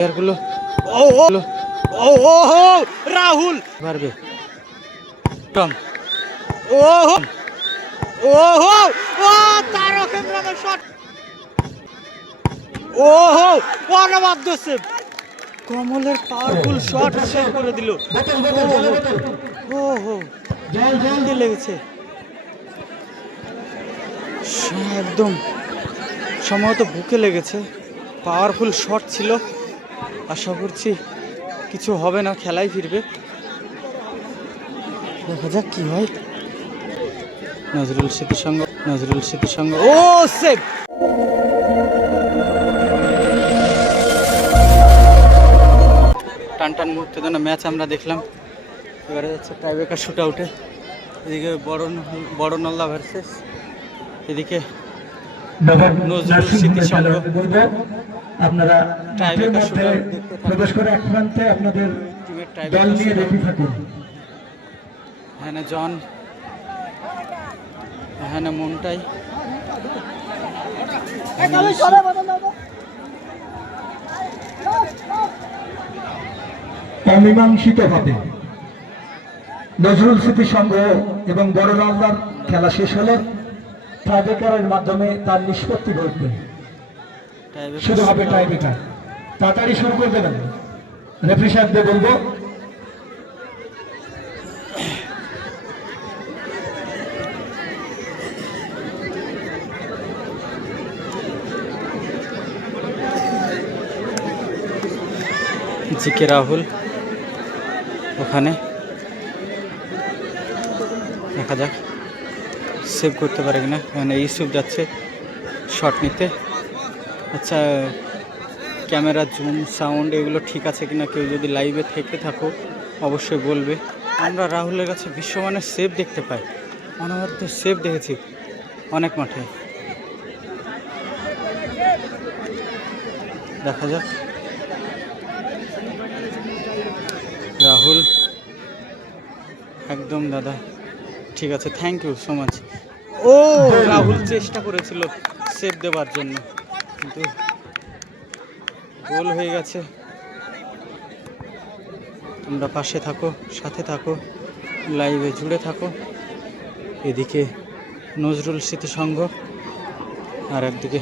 প্লেয়ারগুলো ও ও ও ও রাহুল পারবে টম ও হো ও ও তারক ইমরানের শট ও হো অনবাদ্য সেভ কমলের পাওয়ারফুল শট সেভ করে দিল ও হো জলদি লেগেছে একদম সম্ভবত বুকে লেগেছে পাওয়ারফুল শট ছিল আশা করছি কিছু হবে না, খেলাই ফিরবে। দেখা যাক কি হয়। নজরুল স্মৃতির সঙ্গে নজরুল স্মৃতির সঙ্গে ও, সেভ! টান টান মুহূর্তে যেন ম্যাচ আমরা দেখলাম। এবারে যাচ্ছে টাইব্রেকার শুট আউটে এদিকে বড় বড় নল্লা ভার্সেস এদিকে নজরুল স্মৃতি সংঘ। আপনারা। প্রবেশ করে এক প্রান্তে আপনাদের টিমের দল টাইব্রেকার নিয়ে রেডি থাকুন। এখানে জন। এখানে মনটাই। অমীমাংসিত ভাবে নজরুল স্মৃতি সংঘ এবং বড় খেলা শেষ হলে ট্রাইবেকারের মাধ্যমে তার নিষ্পত্তি ঘটবে। টাইব্রেকার শুধু হবে। টাইবেকার তাড়াতাড়ি শুরু করে দেবেন। রেফ্রি সাহেবদের বলব। জিকে রাহুল ওখানে। দেখা যাক। সেভ করতে পারে কিনা? এখানে ইউসুফ যাচ্ছে শট নিতে। আচ্ছা ক্যামেরা জুম সাউন্ড এগুলো ঠিক আছে কিনা? কেউ যদি লাইভে থেকে থাকো অবশ্যই বলবে। আমরা রাহুলের কাছে বিশ্বমানের সেভ দেখতে পাই। অনবদ্য সেভ দেখেছি অনেক মাঠে। দেখা যাক। রাহুল, একদম দাদা, ঠিক আছে। থ্যাংক ইউ সো মাচ ও, রাহুল চেষ্টা করেছিল সেভ দেওয়ার জন্য, কিন্তু গোল হয়ে গেছে। তোমরা পাশে থাকো, সাথে থাকো লাইভে জুড়ে থাকো। এদিকে নজরুল স্মৃতি সংঘ আর একদিকে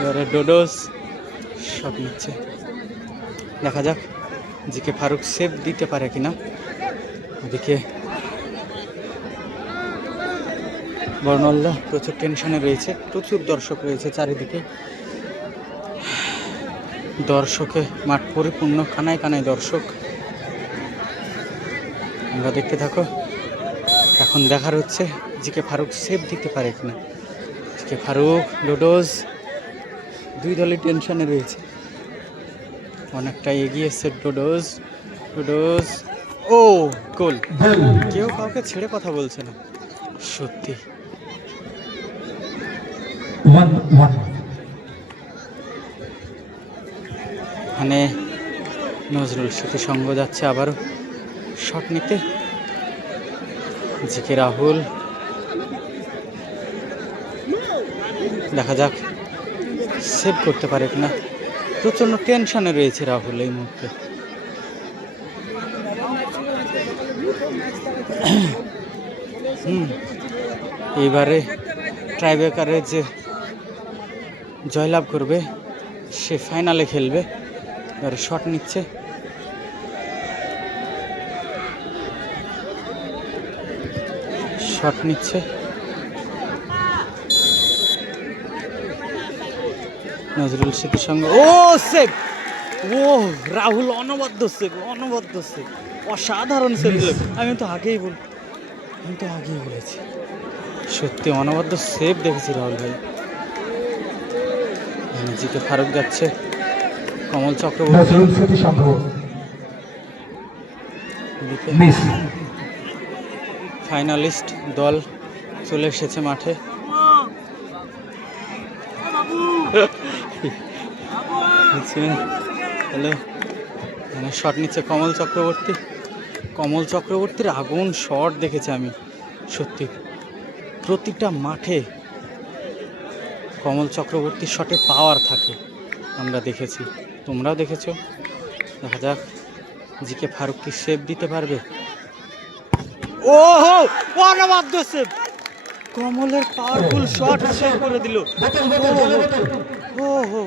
এবারে ডোডোস সব নিচ্ছে। দেখা যাক জিকে ফারুক সেভ দিতে পারে কিনা। ওদিকে বর্ণল্লা প্রচুর টেনশনে রয়েছে, প্রচুর দর্শক রয়েছে চারিদিকে। দর্শকে মাঠ পরিপূর্ণ কানায় কানায় দর্শক। আমরা দেখতে থাকো, এখন দেখার হচ্ছে জিকে ফারুক সেভ দিতে পারে কিনা। জিকে ফারুক, লোডোজ, দুই দলই টেনশনে রয়েছে। অনেকটা এগিয়ে এসছে ডোডোজ ডোডোজ ও গোল গোল কেউ কাউকে ছেড়ে কথা বলছে না। সত্যি। ওয়ান নজরুল সাথে সঙ্গ যাচ্ছে আবারও। শট নিতে। জিকে রাহুল। দেখা যাক। সেভ করতে পারে কিনা। প্রচণ্ড টেনশনে রয়েছে রাহুল এই মুহূর্তে। এইবারে ট্রাইবেকারে যে জয়লাভ করবে, সে ফাইনালে খেলবে। এবারে শট নিচ্ছে। শট নিচ্ছে। নজরুল স্মৃতির সঙ্গে। ও সেভ ও, রাহুল অনবদ্য সেভ অনবদ্য সেভ অসাধারণ সেভ আমি তো আগেই বল আমি তো আগেই বলেছি। সত্যি অনবদ্য সেভ দেখেছি রাহুল ভাই। জিকে ফারুক যাচ্ছে। কমল চক্রবর্তী। ফাইনালিস্ট দল চলে এসেছে মাঠে। হ্যালো? মানে শট নিচ্ছে কমল চক্রবর্তী। কমল চক্রবর্তীর আগুন শট দেখেছি আমি। সত্যি। প্রতিটা মাঠে কমল চক্রবর্তী শটে পাওয়ার থাকে আমরা দেখেছি। তোমরাও দেখেছ? দেখা যাক জিকে ফারুক কি সেভ দিতে পারবে? ও হো অনবাদ্য সেভ কমলের পাওয়ারফুল শট সেভ করে দিল। ও হো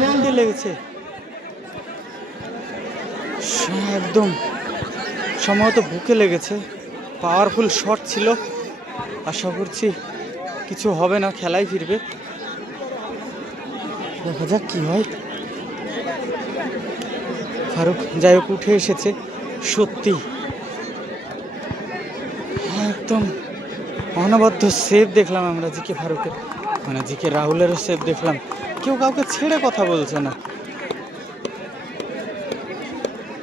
জলদি লেগেছে। একদম সম্ভবত বুকে লেগেছে। পাওয়ারফুল শট ছিল। আশা করছি কিছু হবে না, খেলাই ফিরবে। দেখা যাক কি হয়। ফারুক, যাই হোক, উঠে এসেছে, সত্যি। একদম অনবদ্য সেভ দেখলাম আমরা জিকে ফারুকের। মানে জিকে রাহুলেরও সেভ দেখলাম। কেউ কাউকে ছেড়ে কথা বলছে না।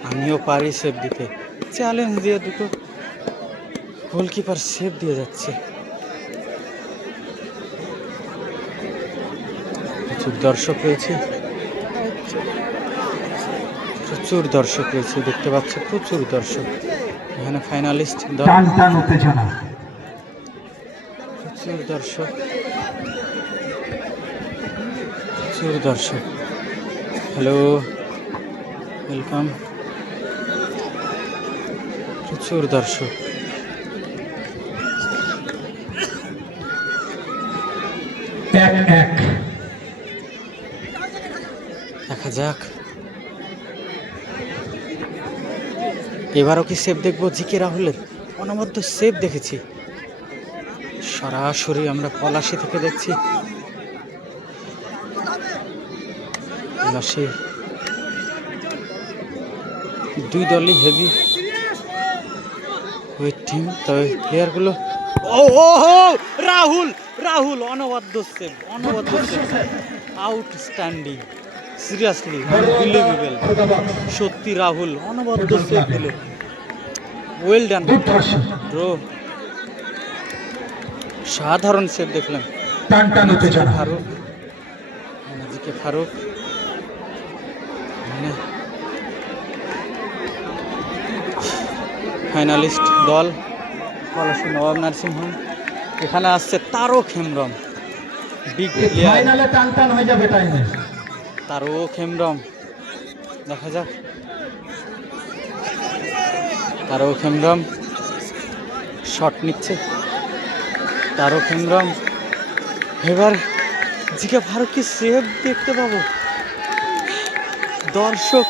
আমিও পারি সেভ দিতে। চ্যালেঞ্জ দিয়ে দুটো গোলকিপার সেভ দিয়ে যাচ্ছে। প্রচুর দর্শক রয়েছে। প্রচুর দর্শক রয়েছে দেখতে পাচ্ছ প্রচুর দর্শক। এখানে ফাইনালিস্ট প্রচুর দর্শক। প্রচুর দর্শক। হ্যালো ওয়েলকাম প্রচুর দর্শক। এক এক। দেখা যাক। এবারও কি সেভ দেখব? জিকে রাহুলের অনবদ্য সেভ দেখেছি। সরাসরি আমরা পলাশি থেকে দেখছি। পলাশি দুই দলই হেভি ওই টিম তবে প্লেয়ারগুলো ও ও হো রাহুল রাহুল অনবদ্য সেভ অনবদ্য সেভ আউটস্ট্যান্ডিং সিরিয়াসলি বিলিভেবল সত্যি রাহুল অনবদ্য সেভ দিল। ওয়েল ডান ব্রো সাধারণ সেভ দেখলাম। ফারুক। জিকে ফারুক। মানে ফাইনালিস্ট দল পলাশী নবাব নার্সিং হোম এখানে আসছে তারক হেমব্রম। বিগ প্লেয়ার ফাইনালে টান টান হয়ে যাবে টাইমে তারক হেমব্রম। দেখা যাক। তারক খেমরম শট নিচ্ছে। তারক হেমব্রম। এবার জিকা ফারুক কি সেভ দেখতে পাবো। দর্শক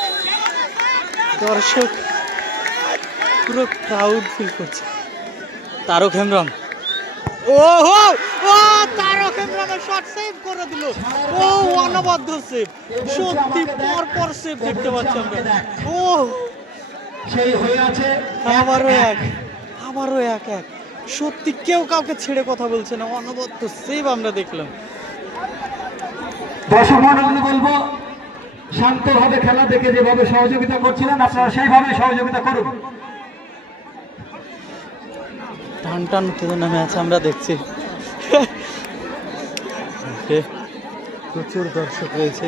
দর্শক, পুরো ক্রাউড ফিল করছে। তারক হেমব্রম। ও হো ও, তারক হেমব্রমের শট সেভ করে দিল। ও অনবদ্য সেভ সত্যি পর পর সেভ দেখতে পাচ্ছি আমরা। ও সেই হয়ে আছে আবারও এক। আবারও এক এক। সত্যি কেউ কাউকে ছেড়ে কথা বলছে না। অনবদ্য সেভ আমরা দেখলাম। দর্শক মন্ডলী বলব শান্তভাবে খেলা দেখে যেভাবে সহযোগিতা করছিলেন আপনারা সেইভাবে সহযোগিতা করুন। টান টান উত্তেজনা ম্যাচ আমরা দেখছি। Okay, প্রচুর দর্শক রয়েছে।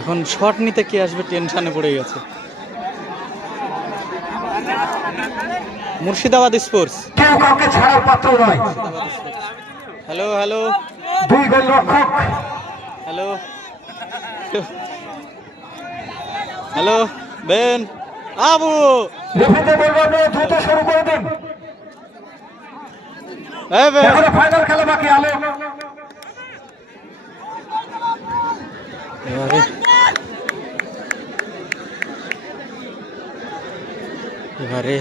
এখন শট নিতে কে আসবে টেনশনে পড়ে গেছে। মুর্শিদাবাদ স্পোর্টস কেউ কাউকে ছাড়ার পাত্র নয়। হ্যালো হ্যালো দুই গোল রক্ষক। হ্যালো হ্যালো বেন আবু। রেফারিতে বলব আপনি দ্রুত শুরু করে দিন। এই বেন এখনও ফাইনাল খেলা বাকি আলো। এবারে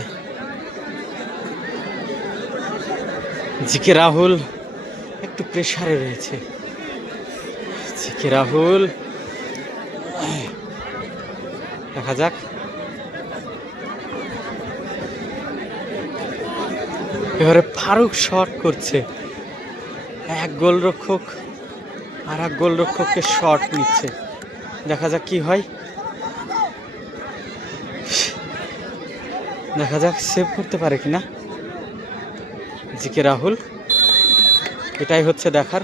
জিকে রাহুল একটু প্রেশারে রয়েছে। জিকে রাহুল। দেখা যাক। এবারে ফারুক শট করছে। এক গোলরক্ষক। আর এক গোলরক্ষককে শট নিচ্ছে। দেখা যাক কি হয়। দেখা যাক সেভ করতে পারে কিনা। জিকে রাহুল। এটাই হচ্ছে দেখার।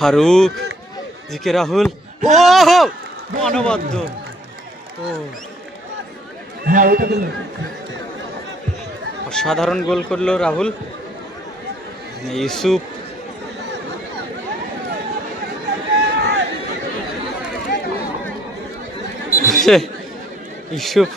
ফারুক, জিকে রাহুল। ও অনবদ্য ও। অসাধারণ গোল করল রাহুল। ইউসুফ। ইস্যুপ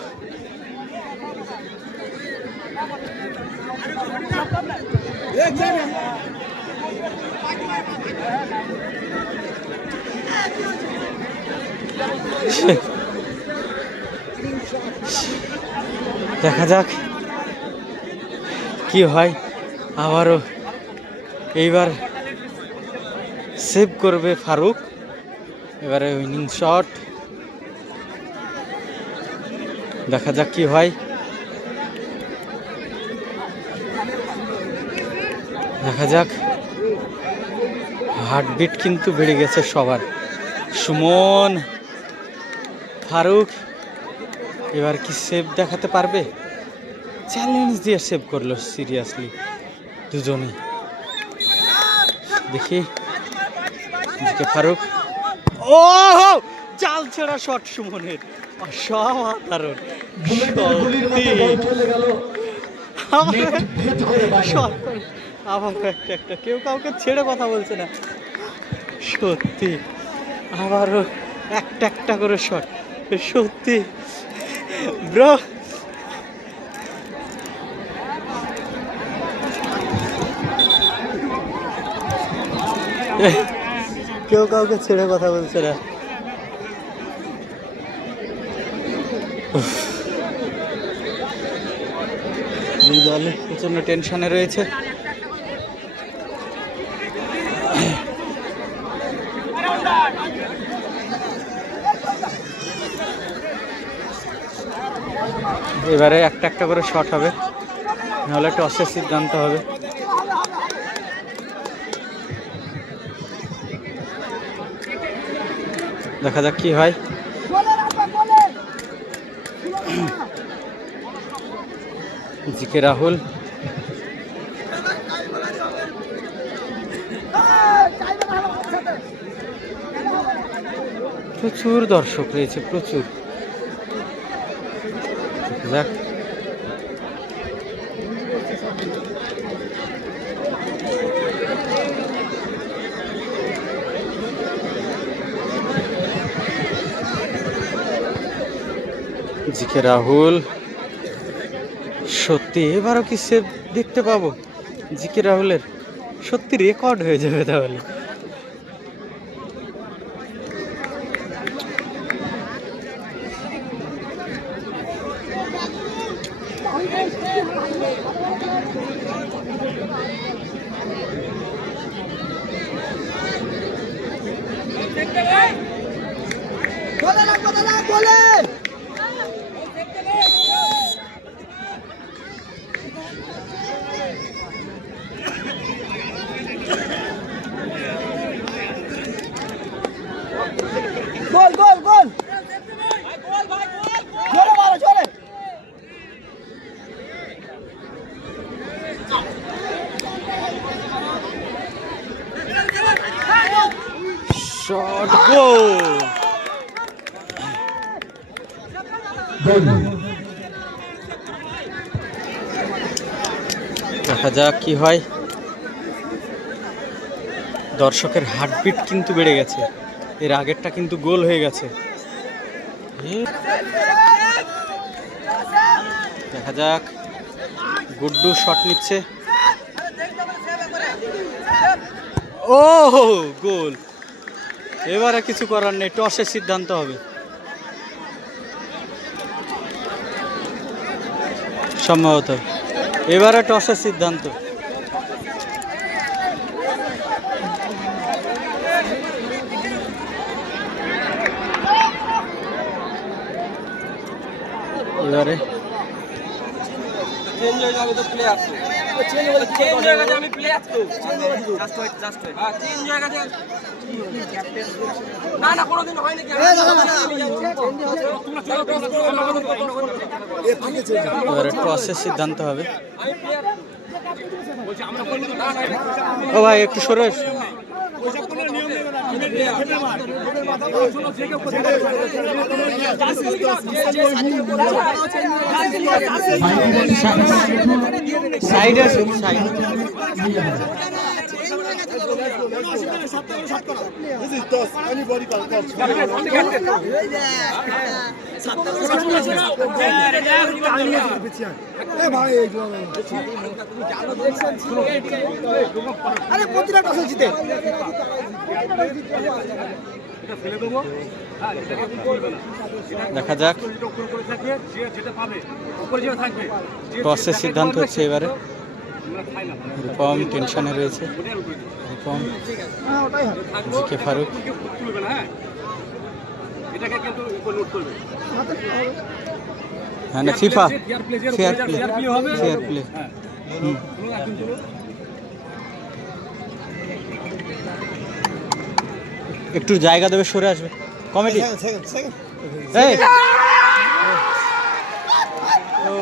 দেখা যাক কি হয়। আবারও এইবার সেভ করবে ফারুক। এবারে উইনিং শট দেখা যাক কি হয়। দেখা যাক। হার্টবিট কিন্তু বেড়ে গেছে সবার। সুমন, ফারুক, এবার কি সেভ দেখাতে পারবে? চ্যালেঞ্জ দিয়ে সেভ করল সিরিয়াসলি দুজনে। দেখি ফারুক। ও চাল ছেড়া শট সুমনের। অসাধারণ আবার একটা একটা কেউ কাউকে ছেড়ে কথা বলছে না। সত্যি। আবারও একটা একটা করে শট। সত্যি। ব্রো। কেউ কাউকে ছেড়ে কথা বলছে না। দুই প্রচণ্ড টেনশনে রয়েছে। এবারে একটা একটা করে শট হবে। নাহলে টসের সিদ্ধান্ত হবে। দেখা যাক কি হয়। জিকে রাহুল। প্রচুর দর্শক রয়েছে প্রচুর। যাক। জিকে রাহুল। সত্যি এবারও কি সেভ দেখতে পাবো? জিকে রাহুলের সত্যি রেকর্ড হয়ে যাবে তাহলে গোল গোল জোরে মারো জোরে শট গোল দেখা যাক কি হয়। দর্শকের হার্টবিট কিন্তু বেড়ে গেছে। এর আগেরটা কিন্তু গোল হয়ে গেছে। দেখা যাক। গুড্ডু শট নিচ্ছে। ও গোল। এবারে কিছু করার নেই, টসের সিদ্ধান্ত হবে। সম্ভবত। এবারে টসের সিদ্ধান্ত। এবারে। চেঞ্জ হয়ে যাবে তো প্লেয়ার চেঞ্জ হয়ে গেছে আমি প্লেয়ার তো জাস্ট ওয়েট জাস্ট ওয়েট হ্যাঁ চেঞ্জ হয়ে গেছে। না না কোনোদিন হয়নি কি? এবারে টসের সিদ্ধান্ত হবে। ও ভাই একটু সরে। সাইডে সাইড আরে প্রতিটা টসে জিতে দেখা যাক। টসের সিদ্ধান্ত হচ্ছে এবারে। রূপম টেনশনে রয়েছে। রূপম হ্যাঁ জিকে ফারুক। না হ্যাঁ এটাকে কিন্তু উপরে নোট করবে। হ্যাঁ না FIFA. Fair play. Fair play. Fair play একটু জায়গা দেবে সরে আসবে। কমেডি। এই! ও।